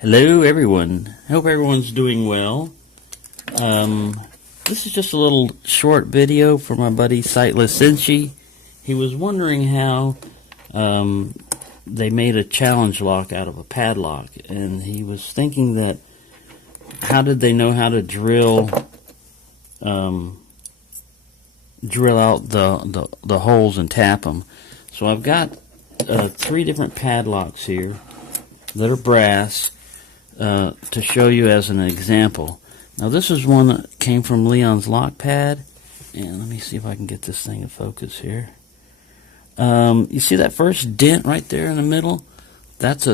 Hello everyone, hope everyone's doing well. This is just a little short video for my buddy Sightless Senshi. He was wondering how they made a challenge lock out of a padlock, and he was thinking that how did they know how to drill out the holes and tap them. So I've got 3 different padlocks here that are brass to show you as an example. Now this is one that came from Leon's lock pad, and let me see if I can get this thing to focus here. You see that first dent right there in the middle? That's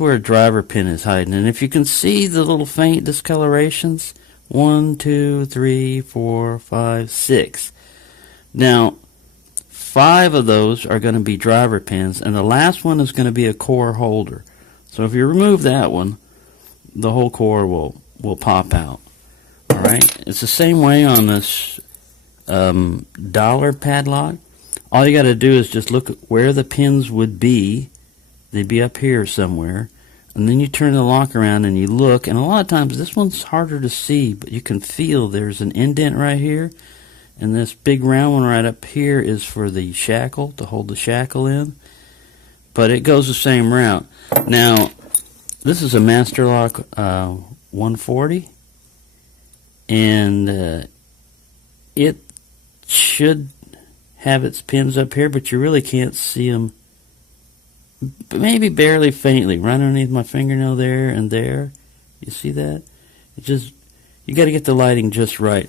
where a driver pin is hiding, and if you can see the little faint discolorations, 1, 2, 3, 4, 5, 6. Now 5 of those are going to be driver pins, and the last one is going to be a core holder. So if you remove that one, the whole core will pop out. Alright, it's the same way on this dollar padlock. All you got to do is just look at where the pins would be. They'd be up here somewhere, and then you turn the lock around and you look, and a lot of times this one's harder to see, but you can feel there's an indent right here, and this big round one right up here is for the shackle, to hold the shackle in, but it goes the same route. Now this is a Master Lock 140, and it should have its pins up here, but you really can't see them, maybe barely faintly, right underneath my fingernail there and there. You see that? It just, you got to get the lighting just right.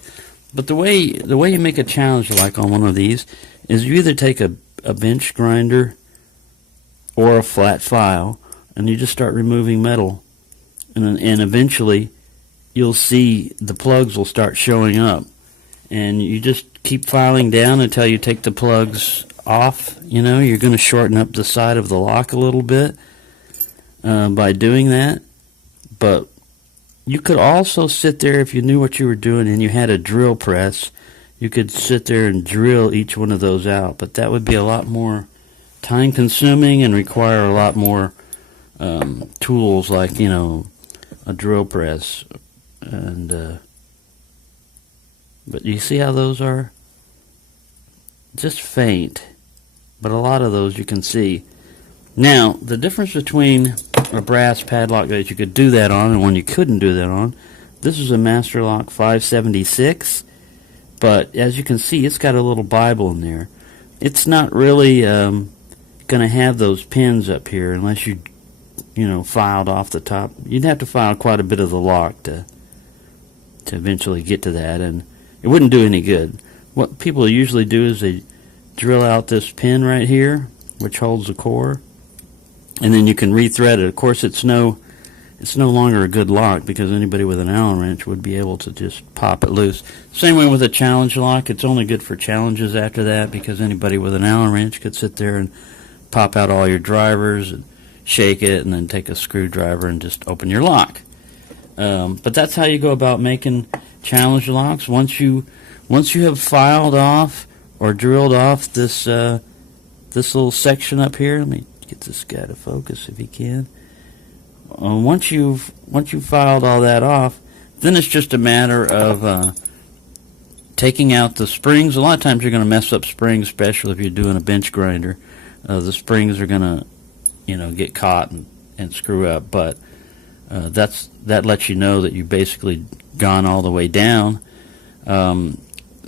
But the way you make a challenge lock on one of these is you either take a bench grinder or a flat file, and you just start removing metal, and eventually you'll see the plugs will start showing up, and you just keep filing down until you take the plugs off. You know, you're going to shorten up the side of the lock a little bit by doing that. But you could also sit there, if you knew what you were doing and you had a drill press, you could sit there and drill each one of those out, but that would be a lot more time consuming and require a lot more tools, like, you know, a drill press. And but you see how those are just faint, but a lot of those you can see. Now the difference between a brass padlock that you could do that on and one you couldn't do that on, this is a Master Lock 576, but as you can see, it's got a little Bible in there. It's not really going to have those pins up here unless you know, filed off the top. You'd have to file quite a bit of the lock to eventually get to that, and it wouldn't do any good. What people usually do is they drill out this pin right here, which holds the core, and then you can rethread it. Of course, it's no longer a good lock, because anybody with an Allen wrench would be able to just pop it loose. Same way with a challenge lock. It's only good for challenges after that, because anybody with an Allen wrench could sit there and pop out all your drivers and shake it, and then take a screwdriver and just open your lock. But that's how you go about making challenge locks. Once you have filed off or drilled off this this little section up here, let me get this guy to focus if he can. Once you've filed all that off, then it's just a matter of taking out the springs. A lot of times you're going to mess up springs, especially if you're doing a bench grinder. The springs are going to, you know, get caught and screw up, but that lets you know that you've basically gone all the way down.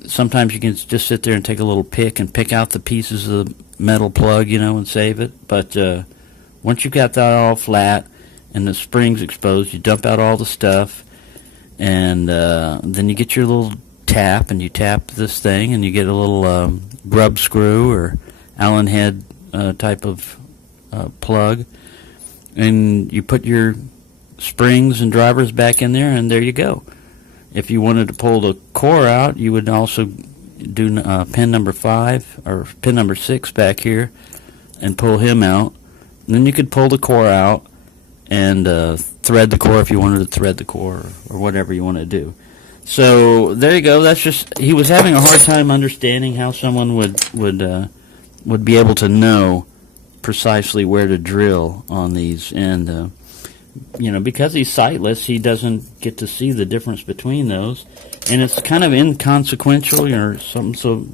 Sometimes you can just sit there and take a little pick and pick out the pieces of the metal plug, you know, and save it. But once you've got that all flat and the springs exposed, you dump out all the stuff, and then you get your little tap, and you tap this thing, and you get a little grub screw or Allen head type of plug, and you put your springs and drivers back in there, and there you go. If you wanted to pull the core out, you would also do pin number 5 or pin number 6 back here and pull him out. And then you could pull the core out and thread the core if you wanted to thread the core, or whatever you want to do. So there you go. That's just, he was having a hard time understanding how someone would be able to know precisely where to drill on these, and because he's sightless, he doesn't get to see the difference between those, and it's kind of inconsequential or something. So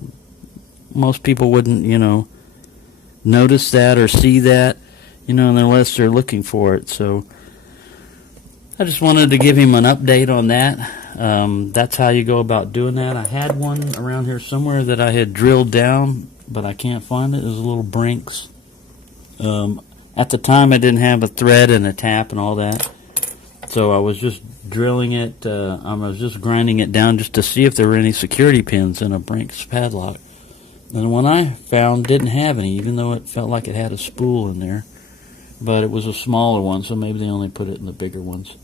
most people wouldn't, notice that or see that, unless they're looking for it. So I just wanted to give him an update on that. That's how you go about doing that. I had one around here somewhere that I had drilled down, but I can't find it. It was a little Brinks. At the time, I didn't have a thread and a tap and all that, so I was just drilling it. I was just grinding it down just to see if there were any security pins in a Brinks padlock. And the one I found didn't have any, even though it felt like it had a spool in there. But it was a smaller one, so maybe they only put it in the bigger ones.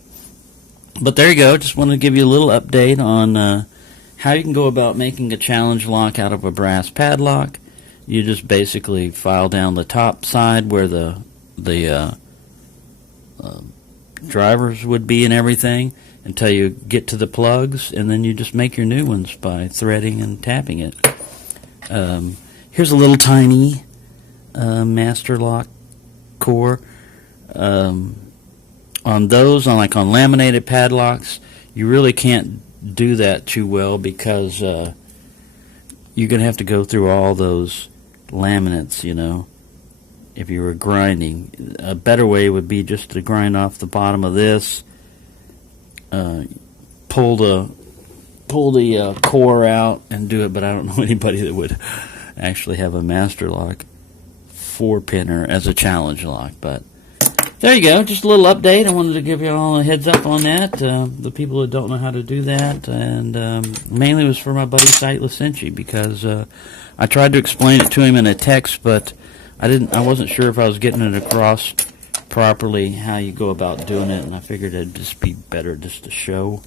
But there you go. Just wanted to give you a little update on how you can go about making a challenge lock out of a brass padlock. You just basically file down the top side where the drivers would be and everything until you get to the plugs, and then you just make your new ones by threading and tapping it. Here's a little tiny master lock core. On those, on laminated padlocks, you really can't do that too well because you're going to have to go through all those laminates, if you were grinding. A better way would be just to grind off the bottom of this, pull the core out and do it, but I don't know anybody that would actually have a master lock 4-pinner as a challenge lock. But there you go, just a little update. I wanted to give you all a heads up on that, the people that don't know how to do that, and mainly it was for my buddy Sightless Senshi, because I tried to explain it to him in a text, but I wasn't sure if I was getting it across properly how you go about doing it, and I figured it'd just be better just to show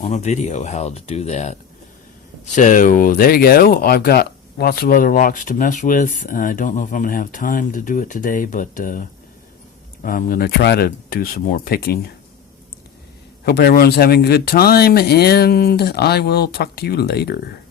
on a video how to do that. So there you go. I've got lots of other locks to mess with. I don't know if I'm going to have time to do it today, but I'm going to try to do some more picking. Hope everyone's having a good time, and I will talk to you later.